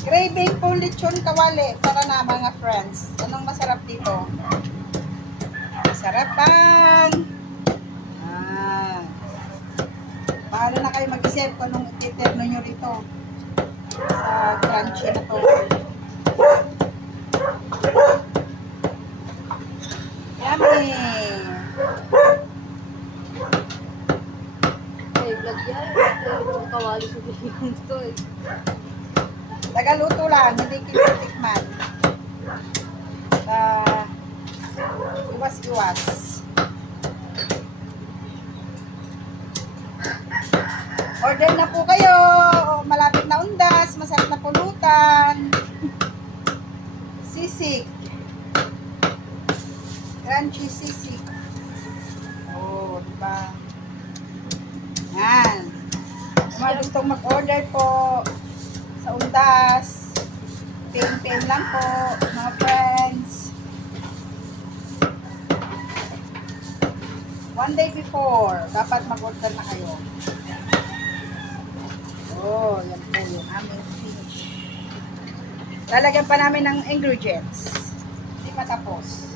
Craving po lechon kawali. Tara na mga friends. Anong masarap dito? Masarapan. Ah. Paano na kayo mag-isip kung anong ititerno nyo rito sa crunchy na to. Yummy! Ay, vlog yan. Yung kawali sa bihing to eh. Tagaluto lang, hindi kinitikman. Iwas-iwas. Order na po kayo. Malapit na undas. Masarap na pulutan. Sisig. Crunchy sisig. Oh, diba? Yan. Kung mga gustong mag-order po sa undas, pin lang po, mga friends. One day before, dapat mag-order na kayo. Oh, yan po yung aming fish. Lalagyan pa namin ng ingredients. Hindi matapos.